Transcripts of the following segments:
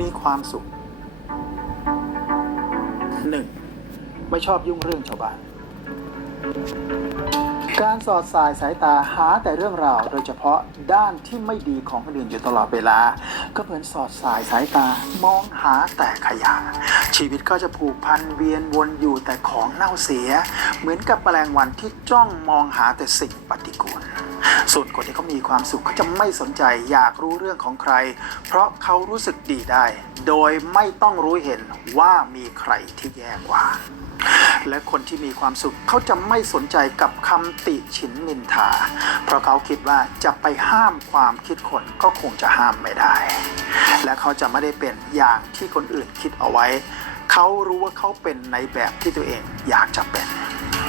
มีความสุขหนึ่งไม่ชอบยุ่งเรื่องชาวบ้าน การสอดสายสายตาหาแต่เรื่องราวโดยเฉพาะด้านที่ไม่ดีของคนอื่นอยู่ตลอดเวลา ก็เหมือนสอดสายสายตามองหาแต่ขยะ ชีวิตก็จะผูกพันเวียนวนอยู่แต่ของเน่าเสีย เหมือนกับแมลงวันที่จ้องมองหาแต่สิ่งปฏิกูลส่วนคนที่เขามีความสุขเขาจะไม่สนใจอยากรู้เรื่องของใคร เพราะเขารู้สึกดีได้ โดยไม่ต้องรู้เห็นว่ามีใครที่แย่กว่า และคนที่มีความสุขเขาจะไม่สนใจกับคำติฉินนินทา เพราะเขาคิดว่าจะไปห้ามความคิดคนก็คงจะห้ามไม่ได้ และเขาจะไม่ได้เป็นอย่างที่คนอื่นคิดเอาไว้ เขารู้ว่าเขาเป็นในแบบที่ตัวเองอยากจะเป็น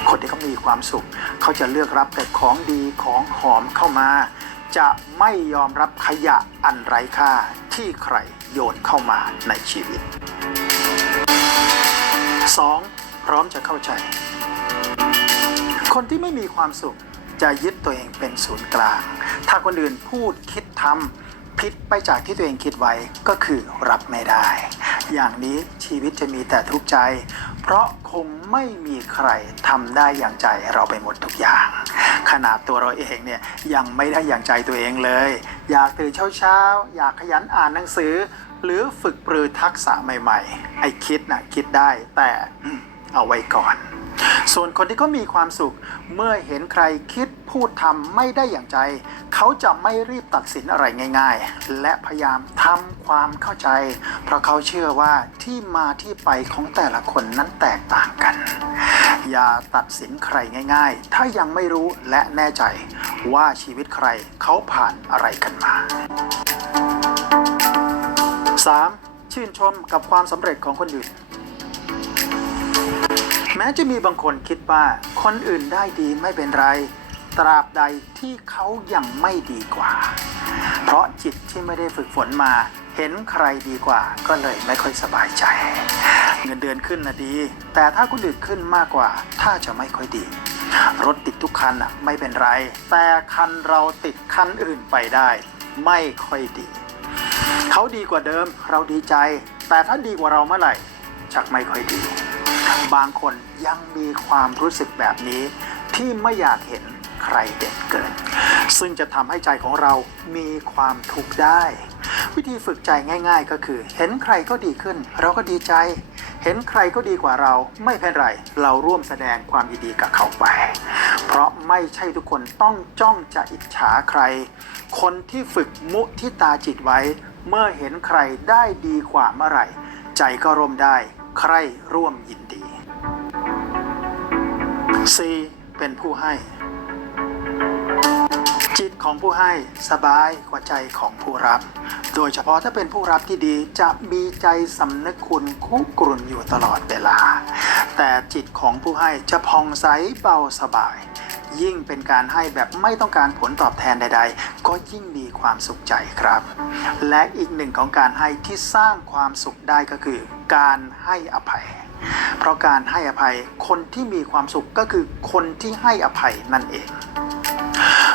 คนที่เขามีความสุข เขาจะเลือกรับแต่ของดีของหอมเข้ามา จะไม่ยอมรับขยะอันไร้ค่าที่ใครโยนเข้ามาในชีวิต 2. พร้อมจะเข้าใจ คนที่ไม่มีความสุขจะยึดตัวเองเป็นศูนย์กลาง ถ้าคนอื่นพูดคิดทำผิดไปจากที่ตัวเองคิดไว้ก็คือรับไม่ได้ อย่างนี้ชีวิตจะมีแต่ทุกข์ใจ เพราะคงไม่มีใครทำได้อย่างใจเราไปหมดทุกอย่าง ขนาดตัวเราเองเนี่ยยังไม่ได้อย่างใจตัวเองเลย อยากตื่นเช้าๆ อยากขยันอ่านหนังสือ หรือฝึกปรือทักษะใหม่ ๆ ไอ้คิดนะคิดได้แต่ เอาไว้ก่อน ส่วนคนที่เขามีความสุข เมื่อเห็นใครคิดพูดทำไม่ได้อย่างใจ เขาจะไม่รีบตัดสินอะไรง่าย ๆ และพยายามทำความเข้าใจ เพราะเขาเชื่อว่าที่มาที่ไปของแต่ละคนนั้นแตกต่างกัน อย่าตัดสินใครง่าย ๆ ถ้ายังไม่รู้และแน่ใจว่าชีวิตใครเขาผ่านอะไรกันมา 3. ชื่นชมกับความสำเร็จของคนอื่น แม้จะมีบางคนคิดว่าคนอื่นได้ดีไม่เป็นไร ตราบใดที่เขายังไม่ดีกว่า เพราะจิตที่ไม่ได้ฝึกฝนมา เห็นใครดีกว่าก็เลยไม่ค่อยสบายใจ เงินเดือนขึ้นนะดี แต่ถ้าคนอื่นขึ้นมากกว่า ถ้าจะไม่ค่อยดี รถติดทุกคันอะไม่เป็นไร แต่คันเราติดคันอื่นไปได้ ไม่ค่อยดี เขาดีกว่าเดิม เราดีใจ แต่ถ้าดีกว่าเราเมื่อไหร่ชักไม่ค่อยดี บางคนยังมีความรู้สึกแบบนี้ ที่ไม่อยากเห็นใครเด่นเกิน ซึ่งจะทำให้ใจของเรามีความทุกข์ได้ วิธีฝึกใจง่าย ๆ ก็คือ เห็นใครก็ดีขึ้น เราก็ดีใจ เห็นใครก็ดีกว่าเราไม่เป็นไร เราร่วมแสดงความยินดีกับเขาไป เพราะไม่ใช่ทุกคนต้องจ้องจะอิจฉาใคร คนที่ฝึกมุทิตาจิตไว้ เมื่อเห็นใครได้ดีกว่าเมื่อไหร่ ใจก็ร่วมได้ ใครร่วมยิน ดี 4. เป็นผู้ให้ จิตของผู้ให้สบายกว่าใจของผู้รับ โดยเฉพาะถ้าเป็นผู้รับที่ดีจะมีใจสำนึกคุณคุกรุ่นอยู่ตลอดเวลา แต่จิตของผู้ให้จะผ่องใสเบาสบาย ยิ่งเป็นการให้แบบไม่ต้องการผลตอบแทนใด ๆ ก็ยิ่งมีความสุขใจครับ และอีกหนึ่งของการให้ที่สร้างความสุขได้ก็คือ การให้อภัย เพราะการให้อภัยคนที่มีความสุขก็คือคนที่ให้อภัยนั่นเอง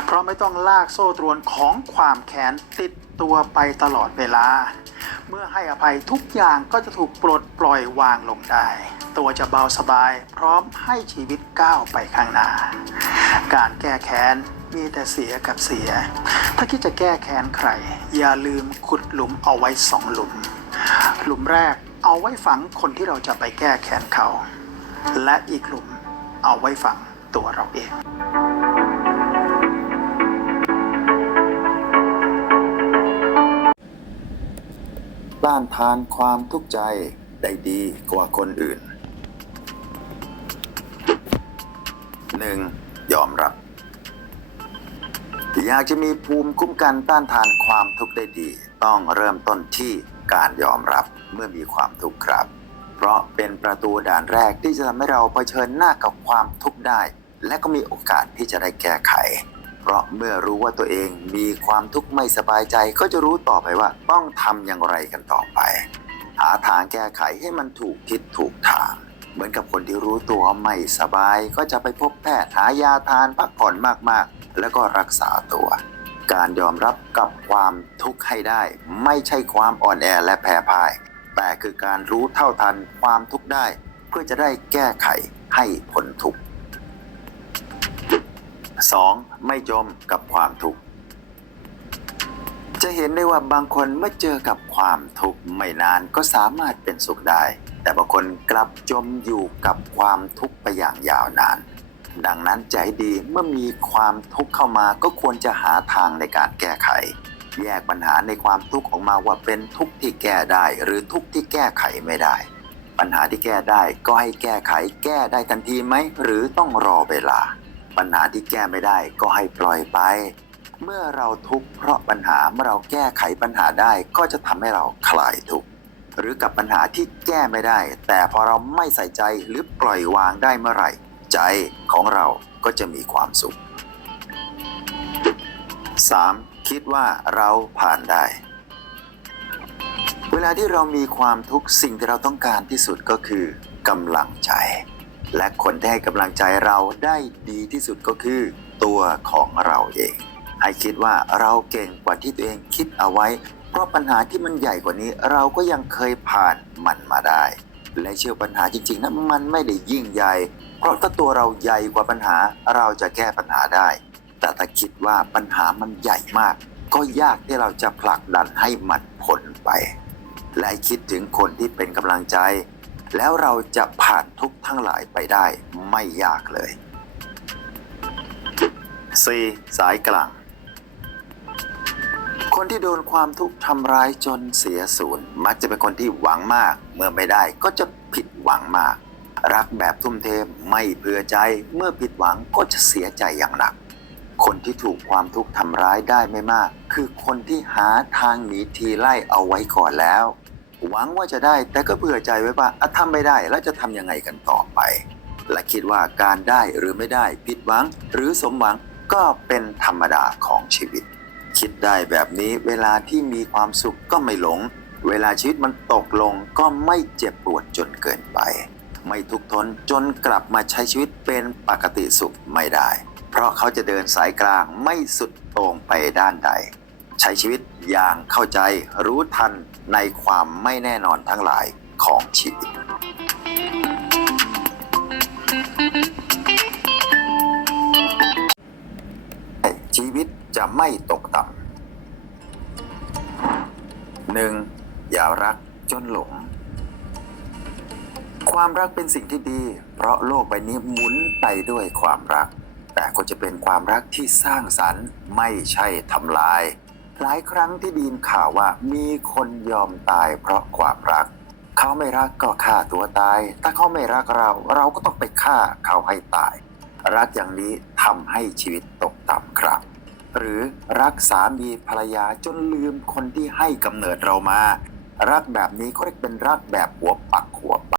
เพราะไม่ต้องลากโซ่ตรวนของความแค้นติดตัวไปตลอดเวลา เมื่อให้อภัยทุกอย่างก็จะถูกปลดปล่อยวางลงได้ ตัวจะเบาสบาย พร้อมให้ชีวิตก้าวไปข้างหน้า การแก้แค้นมีแต่เสียกับเสีย ถ้าคิดจะแก้แค้นใคร อย่าลืมขุดหลุมเอาไว้สองหลุม หลุมแรก เอาไว้ฝังคนที่เราจะไปแก้แค้นเขา และอีกหลุมเอาไว้ฝังตัวเราเองต้านทานความทุกข์ใจได้ดีกว่าคนอื่น 1. ยอมรับ อยากจะมีภูมิคุ้มกันต้านทานความทุกข์ได้ดี ต้องเริ่มต้นที่การยอมรับ เมื่อมีความทุกข์ครับ เพราะเป็นประตูด่านแรกที่จะทำให้เราเผชิญหน้ากับความทุกข์ได้ และก็มีโอกาสที่จะได้แก้ไข เพราะเมื่อรู้ว่าตัวเองมีความทุกข์ไม่สบายใจ ก็จะรู้ต่อไปว่าต้องทำอย่างไรกันต่อไป หาทางแก้ไขให้มันถูกทิศถูกทาง เหมือนกับคนที่รู้ตัวไม่สบาย ก็จะไปพบแพทย์หายาทานพักผ่อนมากๆ แล้วก็รักษาตัวการยอมรับกับความทุกข์ให้ได้ ไม่ใช่ความอ่อนแอและแพ้พ่าย แต่คือการรู้เท่าทันความทุกข์ได้ เพื่อจะได้แก้ไขให้พ้นทุกข์ 2. ไม่จมกับความทุกข์ จะเห็นได้ว่าบางคนเมื่อเจอกับความทุกข์ไม่นานก็สามารถเป็นสุขได้ แต่บางคนกลับจมอยู่กับความทุกข์ไปอย่างยาวนาน ดังนั้นใจดีเมื่อมีความทุกข์เข้ามาก็ควรจะหาทางในการแก้ไข แยกปัญหาในความทุกข์ออกมาว่าเป็นทุกข์ที่แก้ได้ หรือทุกข์ที่แก้ไขไม่ได้ ปัญหาที่แก้ได้ก็ให้แก้ไขแก้ได้ทันทีไหมหรือต้องรอเวลา ปัญหาที่แก้ไม่ได้ก็ให้ปล่อยไป เมื่อเราทุกข์เพราะปัญหาเมื่อเราแก้ไขปัญหาได้ก็จะทำให้เราคลายทุกข์หรือกับปัญหาที่แก้ไม่ได้ แต่พอเราไม่ใส่ใจหรือปล่อยวางได้เมื่อไหร่ ใจของเราก็จะมีความสุข 3. คิดว่าเราผ่านได้ เวลาที่เรามีความทุกข์สิ่งที่เราต้องการที่สุดก็คือกำลังใจ และคนที่ให้กำลังใจเราได้ดีที่สุดก็คือ ตัวของเราเอง ให้คิดว่าเราเก่งกว่าที่ตัวเองคิดเอาไว้ เพราะปัญหาที่มันใหญ่กว่านี้เราก็ยังเคยผ่านมันมาได้ และเชื่อปัญหาจริงๆนะมันไม่ได้ยิ่งใหญ่ เพราะถ้าตัวเราใหญ่กว่าปัญหาเราจะแก้ปัญหาได้ แต่ถ้าคิดว่าปัญหามันใหญ่มาก ก็ยากที่เราจะผลักดันให้มันพ้นไป และคิดถึงคนที่เป็นกำลังใจ แล้วเราจะผ่านทุกทั้งหลายไปได้ไม่ยากเลย 4. สายกลาง คนที่โดนความทุกข์ทำร้ายจนเสียศูนย์มักจะเป็นคนที่หวังมาก เมื่อไม่ได้ก็จะผิดหวังมาก รักแบบทุ่มเทไม่เผื่อใจ เมื่อผิดหวังก็จะเสียใจอย่างหนัก คนที่ถูกความทุกข์ทำร้ายได้ไม่มาก คือคนที่หาทางหนีทีไล่เอาไว้ก่อนแล้ว หวังว่าจะได้แต่ก็เผื่อใจไว้ว่าอะทำไม่ได้แล้วจะทำยังไงกันต่อไป และคิดว่าการได้หรือไม่ได้ผิดหวัง หรือสมหวังก็เป็นธรรมดาของชีวิต คิดได้แบบนี้เวลาที่มีความสุขก็ไม่หลง เวลาชีวิตมันตกลงก็ไม่เจ็บปวดจนเกินไป ไม่ทุกข์ทนจนกลับมาใช้ชีวิตเป็นปกติสุขไม่ได้ เพราะเขาจะเดินสายกลางไม่สุดโต่งไปด้านใด ใช้ชีวิตอย่างเข้าใจรู้ทันในความไม่แน่นอนทั้งหลายของชีวิตชีวิตจะไม่ตกต่ำหนึ่งอย่ารักจนหลง ความรักเป็นสิ่งที่ดี เพราะโลกใบนี้หมุนไปด้วยความรัก แต่ก็จะเป็นความรักที่สร้างสรรค์ไม่ใช่ทำลาย หลายครั้งที่ดยินข่าวว่ามีคนยอมตายเพราะความรัก เขาไม่รักก็ฆ่าตัวตาย ถ้าเขาไม่รักเราเราก็ต้องไปฆ่าเขาให้ตาย รักอย่างนี้ทำให้ชีวิตตกต่ำครับ หรือรักสามีภรรยาจนลืมคนที่ให้กำเนิดเรามา รักแบบนี้เขาเรียกเป็นรักแบบหัวปักหัวปม